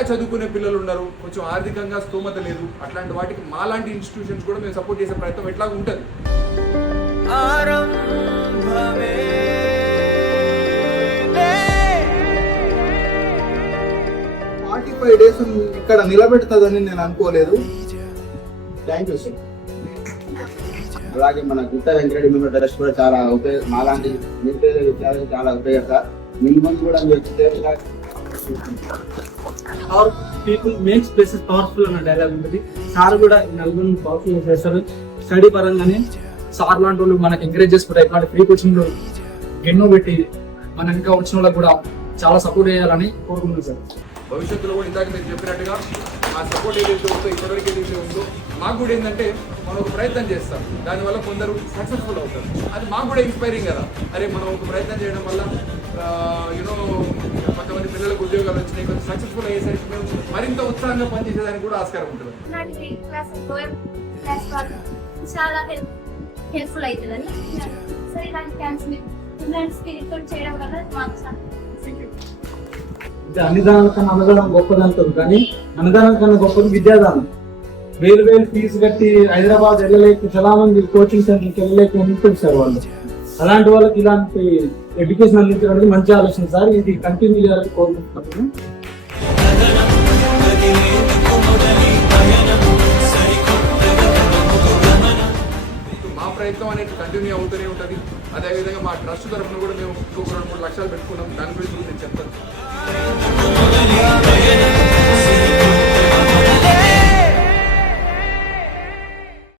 ఇంకా చదువుకునే పిల్లలు ఉన్నారు, కొంచెం ఆర్థికంగా స్తోమత లేదు, అట్లాంటి వాటికి మాలాంటి ఇన్స్టిట్యూషన్స్ కూడా మేము సపోర్ట్ చేసే ప్రయత్నం ఎట్లా ఉంటుంది. 45 days ఇక్కడ నిలబెడుతుందని నేను అనుకోలేదు. Thank you sir. అలాగే మన గుట్ట వెంకరెడ్డి మిమ్మల్ని ట్రస్ట్ కూడా చాలా మాలాంటి నిరుపేద విద్యార్థులకు చాలా ఉపయోగ. మిమ్మల్ని కూడా power people makes places powerful అన్న డైలాగ్ ఉంటుంది. సార్ కూడా నలుగురిని పవర్ఫుల్ చేస్తారు. స్టడీ పరంగానే సార్ లాంటి వాళ్ళు మనకు ఎంకరేజ్ చేసుకుంటారు. ఇట్లాంటి ఫ్రీ కోచింగ్ ఎన్నో పెట్టి మన ఇంకా వచ్చిన వాళ్ళకి కూడా చాలా సపోర్ట్ చేయాలని కోరుకుంటున్నాను సార్. భవిష్యత్తులో కూడా ఇందాక మీరు చెప్పినట్టుగా ఆ సపోర్ట్ ఏదైతే ఉందో ఇప్పటివరకు ఏదైతే ఉందో మాకు కూడా ఏంటంటే మనం ఒక ప్రయత్నం చేస్తాం, దానివల్ల కొందరు సక్సెస్ఫుల్ అవుతారు. అది మాకు కూడా ఇన్స్పైరింగ్ కదా. అరే మనం ఒక ప్రయత్నం చేయడం వల్ల యూనో కొంతమంది పిల్లలకు ఉద్యోగాలు వచ్చినాయి, కొంచెం సక్సెస్ఫుల్ అయ్యేసరికి మేము మరింత ఉత్సాహంగా పనిచేసేదానికి కూడా ఆస్కారం ఉంటుంది. చాలా హెల్ప్ఫుల్ అవుతుందని సరే ఇలాంటి క్యాంప్స్ ఇలాంటి స్పిరిట్ చేయడం వల్ల మాకు అన్నదానం కన్నా అన్నదానం గొప్పదంటారు, కానీ అన్నదానం కన్నా గొప్పది విద్యాదానం. వేలు ఫీజు కట్టి హైదరాబాద్ వెళ్ళలేక చాలా మంది కోచింగ్ సెంటర్కి వెళ్ళలేక ఉంటుంది సార్ వాళ్ళు. అలాంటి వాళ్ళకి ఇలాంటి ఎడ్యుకేషన్ అందించడానికి మంచి ఆలోచన సార్. ఇది కంటిన్యూ చేయాలని కోరుకుంటున్నాను. మా ప్రయత్నం అనేది కంటిన్యూ అవుతూనే ఉంటుంది. అదేవిధంగా మా ట్రస్ట్ తరఫున కూడా మేము ఇంకొక 2-3 లక్షలు పెట్టుకున్నాం. దాని గురించి నేను చెప్తాను.